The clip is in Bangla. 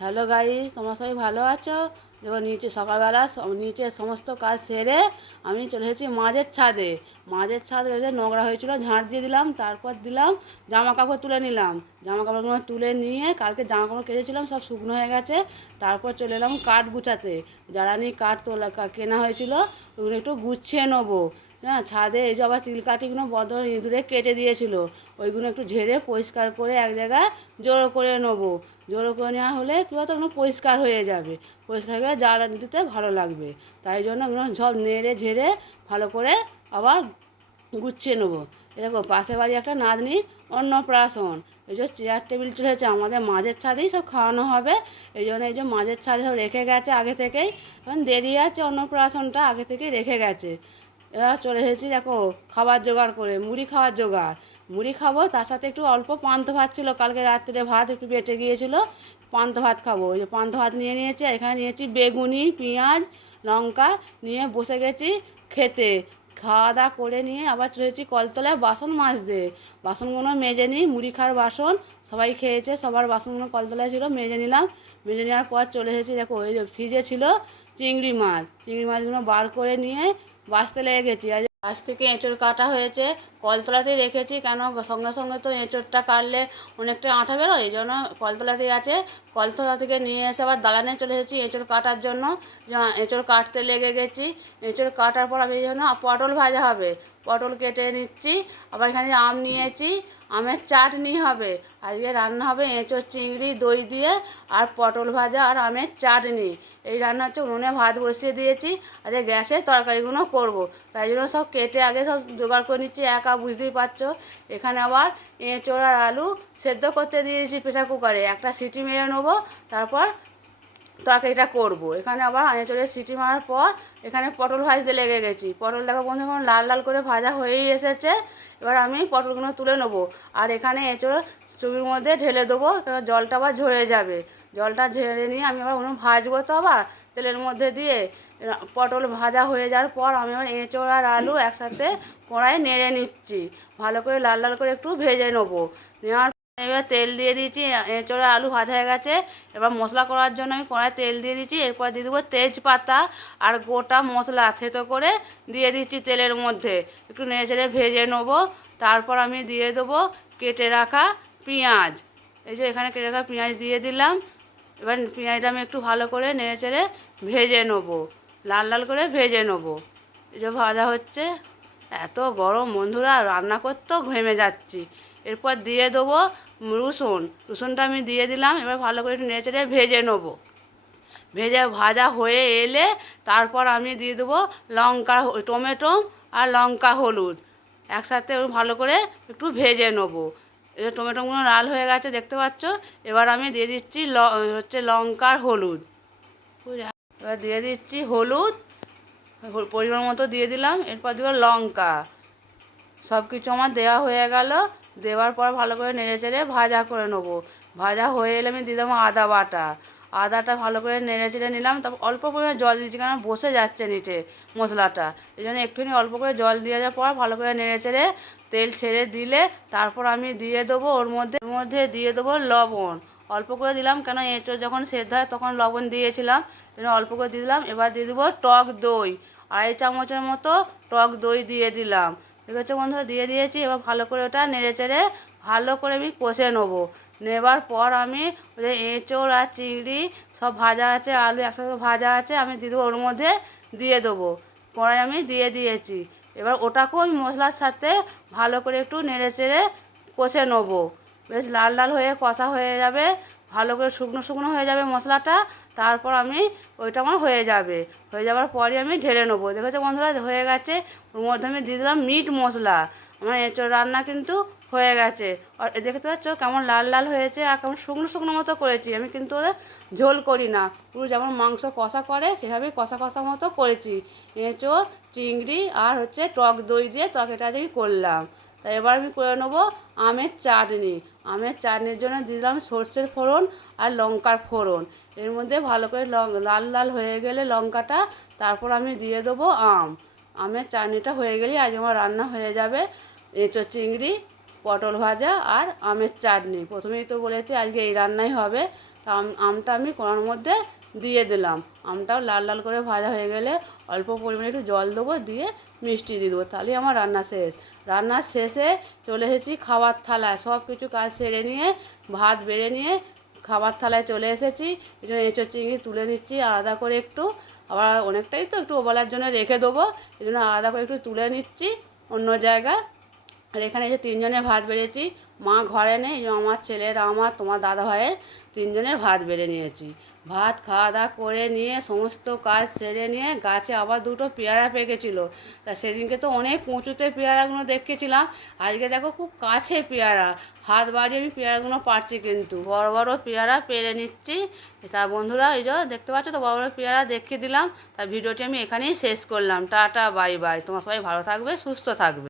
হ্যালো গাইস, তোমরা সবাই ভালো আছো? দেখো নিচে সকালবেলা নিচে সমস্ত কাজ সেরে আমি চলে এসেছি মাঝের ছাদে। মাঝের ছাদে যে নোংরা হয়েছিল ঝাঁট দিয়ে দিলাম, তারপর দিলাম জামা কাপড় তুলে নিলাম। জামা কাপড়গুলো তুলে নিয়ে কালকে জামা কাপড় কেচেছিলাম, সব শুকনো হয়ে গেছে। তারপর চলে এলাম কাঠ গুছাতে। জ্বালানি কাঠ তোলা কেনা হয়েছিল, ওগুলো একটু গুছিয়ে নেবো। হ্যাঁ, ছাদে এই যে আবার তিল কাঠিগুলো বড় ইঁদুরে কেটে দিয়েছিল, ওইগুলো একটু ঝেড়ে পরিষ্কার করে এক জায়গায় জড়ো করে নেবো। জড়ো করে নেওয়া হলে কী বলতো, ওগুলো পরিষ্কার হয়ে যাবে। পরিষ্কার হয়ে গেলে জ্বালানি দিতে ভালো লাগবে। তাই জন্য ওগুলো সব নেড়ে ঝেড়ে ভালো করে আবার গুছিয়ে নেবো। এ দেখো পাশের বাড়ি একটা নাতনি অন্নপ্রাশন, এই যে চেয়ার টেবিল চলেছে আমাদের মাঝের ছাদেই সব খাওয়ানো হবে। এই জন্য এই যে মাঝের ছাদে সব রেখে গেছে আগে থেকেই, এখন দেরি আছে, অন্নপ্রাশনটা আগে থেকেই রেখে গেছে। এবার চলে এসেছি দেখো খাবার জোগাড় করে, মুড়ি খাওয়ার জোগাড়। মুড়ি খাবো, তার সাথে একটু অল্প পান্তা ভাত ছিল, কালকে রাত্রে ভাত একটু বেঁচে গিয়েছিলো, পান্তা ভাত খাবো। ওই যে পান্তা ভাত নিয়ে নিয়েছি, এখানে নিয়েছি বেগুনি, পেঁয়াজ, লঙ্কা নিয়ে বসে গেছি খেতে। খাওয়া দাওয়া করে নিয়ে আবার চলেছি কলতলায় বাসন মাজতে। বাসনগুলো মেজে নিই, মুড়ি খাওয়ার বাসন সবাই খেয়েছে, সবার বাসনগুলো কলতলায় ছিল, মেজে নিলাম। মেজে নেওয়ার পর চলে এসেছি দেখো ওই যে ফ্রিজে ছিল চিংড়ি মাছ, চিংড়ি মাছগুলো বার করে নিয়ে বাছতে লেগে গেছি। আজ থেকে এঁচড় কাটা হয়েছে, কলতলাতেই রেখেছি, কেন সঙ্গে সঙ্গে তো এঁচড়টা কাটলে অনেকটা আঠা বেরোয়, এই জন্য কলতলাতেই আছে। কলতলা থেকে নিয়ে এসে আবার দালানে চলে এসেছি এঁচড় কাটার জন্য। এঁচড় কাটতে লেগে গেছি। এঁচড় কাটার পর আমি এই জন্য পটল ভাজা হবে, পটল কেটে নিচ্ছি। আবার এখানে আম নিয়েছি, আমের চাটনি হবে। আজকে রান্না হবে এঁচড় চিংড়ি দই দিয়ে, আর পটল ভাজা আর আমের চাটনি। এই রান্না হচ্ছে। উনুনে ভাত বসিয়ে দিয়েছি, আজকে গ্যাসে তরকারিগুলো করব। তাই জন্য সব কেটে আগে সব জোগাড় করে নিচ্ছি, একা বুঝতেই পারছো। এখানে আবার এঁচড় আর আলু সেদ্ধ করতে দিয়েছি প্রেসার কুকারে, একটা সিটি মেরে নেবো, তারপর তরকারিটা করবো। এখানে আবার এঁচড়ের সিটি মারার পর এখানে পটল ভাজতে লেগে গেছি। পটল দেখো বন্ধু এখন লাল লাল করে ভাজা হয়েই এসেছে। এবার আমি পটলগুলো তুলে নেবো, আর এখানে এঁচড় চুবির মধ্যে ঢেলে দেবো, কারণ জলটা আবার ঝরে যাবে। জলটা ঝেড়ে নিয়ে আমি আবার উনুন ভাজবো তো আবার তেলের মধ্যে দিয়ে। পটল ভাজা হয়ে যাওয়ার পর আমি আবার এঁচড় আর আলু একসাথে কড়াই নেড়ে নিচ্ছি, ভালো করে লাল লাল করে একটু ভেজে নেবো। নেওয়ার এবার তেল দিয়ে দিয়েছি, এঁচড় আর আলু ভাজা হয়ে গেছে। এবার মশলা করার জন্য আমি কড়াই তেল দিয়ে দিচ্ছি, এরপর দিয়ে দেবো তেজপাতা আর গোটা মশলা থেতো করে দিয়ে দিচ্ছি তেলের মধ্যে, একটু নেড়ে চেড়ে ভেজে নেবো। তারপর আমি দিয়ে দেবো কেটে রাখা পেঁয়াজ। এই যে এখানে কেটে রাখা পেঁয়াজ দিয়ে দিলাম। এবার পেঁয়াজটা আমি একটু ভালো করে নেড়ে চেড়ে ভেজে নেবো, লাল লাল করে ভেজে নেবো। এই যে ভাজা হচ্ছে। এত গরম বন্ধুরা, রান্না করতেও ঘেমে যাচ্ছি। এরপর দিয়ে দেবো রসুন, রসুনটা আমি দিয়ে দিলাম। এবার ভালো করে একটু নেড়ে চেড়ে ভেজে নেবো। ভেজে ভাজা হয়ে এলে তারপর আমি দিয়ে দেবো লঙ্কা, টমেটো আর লঙ্কা হলুদ একসাথে ভালো করে একটু ভেজে নেবো। এবার টমেটোগুলো লাল হয়ে গেছে দেখতে পাচ্ছ। এবার আমি দিয়ে দিচ্ছি লঙ্কার হলুদ। এবার দিয়ে দিচ্ছি হলুদ, পরিমাণ মতো দিয়ে দিলাম। এরপর দেবো লঙ্কা। সব কিছু আমার দেওয়া হয়ে গেল। দেওয়ার পর ভালো করে নেড়ে চেড়ে ভাজা করে নেবো। ভাজা হয়ে এলে আমি দিয়ে দেবো আদা বাটা। আদাটা ভালো করে নেড়ে চেড়ে নিলাম, তারপর অল্প পরিমাণে জল দিয়েছি, কারণ বসে যাচ্ছে নিচে মশলাটা, এই জন্য একটুখানি অল্প করে জল দিয়ে দেওয়ার পর ভালো করে নেড়ে চেড়ে তেল ছেড়ে দিলে তারপর আমি দিয়ে দেবো ওর মধ্যে দিয়ে দেবো লবণ। অল্প করে দিলাম, কেন এঁচোড় যখন সেদ্ধ হয় তখন লবণ দিয়েছিলাম, অল্প করে দিয়ে দিলাম। এবার দিয়ে দেবো টক দই, 2.5 চামচের মতো টক দই দিয়ে দিলাম। ঠিক আছে বন্ধুরা, দিয়ে দিয়েছি। এবার ভালো করে ওটা নেড়ে চেড়ে ভালো করে আমি কষে নেবো। নেবার পর আমি ওই এঁচোড় আর চিংড়ি সব ভাজা আছে, আলু একসাথে ভাজা আছে, আমি দিয়ে দেবো ওর মধ্যে দিয়ে দেবো। কড়াই আমি দিয়ে দিয়েছি। এবার ওটাকেও ওই মশলার সাথে ভালো করে একটু নেড়ে চেড়ে কষে নেবো। বেশ লাল লাল হয়ে কষা হয়ে যাবে, ভালো করে শুকনো শুকনো হয়ে যাবে মশলাটা। তারপর আমি ওইটা আমার হয়ে যাবে, হয়ে যাওয়ার পরই আমি ঢেলে নেবো। দেখেছো বন্ধুরা হয়ে গেছে। ওর মধ্যে আমি দিয়ে দিলাম মিট মশলা। আমার এঁচোড় রান্না কিন্তু হয়ে গেছে। আর দেখতে পাচ্ছ কেমন লাল লাল হয়েছে, আর কেমন শুকনো শুকনো মতো করেছি। আমি কিন্তু ওরা ঝোল করি না, পুরো যেমন মাংস কষা করে সেভাবেই কষা কষা মতো করেছি। এঁচোড় চিংড়ি আর টক দই দিয়ে তরকারিটা আমি করলাম। তাই এবার আমি করে নেবো আমের চাটনি। আমের চাটনির জন্য দিলাম সর্ষের ফোড়ন আর লঙ্কার ফোড়ন। এর মধ্যে ভালো করে লাল লাল হয়ে গেলে লঙ্কাটা, তারপর আমি দিয়ে দেবো আমের চাটনিটা হয়ে গেলেই আজ আমার রান্না হয়ে যাবে এঁচোড় চিংড়ি, পটল ভাজা আর আমের চাটনি। প্রথমেই তো বলেছি আজকে এই রান্নাই হবে। তা তা আমটা আমি কড়ার মধ্যে দিয়ে দিলাম। আমটাও লাল লাল করে ভাজা হয়ে গেলে অল্প পরিমাণে একটু জল দেবো, দিয়ে মিষ্টি দিয়ে দেবো, তাহলেই আমার রান্না শেষ। রান্নার শেষে চলে এসেছি খাবার থালায়, সব কিছু কাজ সেরে নিয়ে ভাত বেড়ে নিয়ে খাবার থালায় চলে এসেছি। এই জন্য এঁচোড় চিংড়ি তুলে নিচ্ছি আলাদা করে একটু, আবার অনেকটাই তো একটু ওবেলার জন্য রেখে দেবো, এই জন্য আলাদা করে একটু তুলে নিচ্ছি অন্য জায়গায়। আর এখানে যে 3 জনের ভাত বেড়েছি, মা ঘরে নেই, এই আমার ছেলের, আমার, তোমার দাদা ভাইয়ের 3 জনের ভাত বেড়ে নিয়েছি। ভাত খাওয়া দাওয়া করে নিয়ে সমস্ত কাজ সেরে নিয়ে গাছে আবার 2টো পেয়ারা পেকেছিল। তা সেদিনকে তো অনেক উঁচুতে পেয়ারাগুলো দেখেছিলাম, আজকে দেখো খুব কাছে পেয়ারা, হাত বাড়িয়ে আমি পেয়ারাগুলো পারছি, কিন্তু বড় বড় পেয়ারা পেরে নিচ্ছি। তা বন্ধুরা, এই যে দেখতে পাচ্ছ তো বড় বড় পেয়ারা দেখিয়ে দিলাম। তা ভিডিওটি আমি এখানেই শেষ করলাম। টাটা বাই বাই, তোমার সবাই ভালো থাকবে, সুস্থ থাকবে।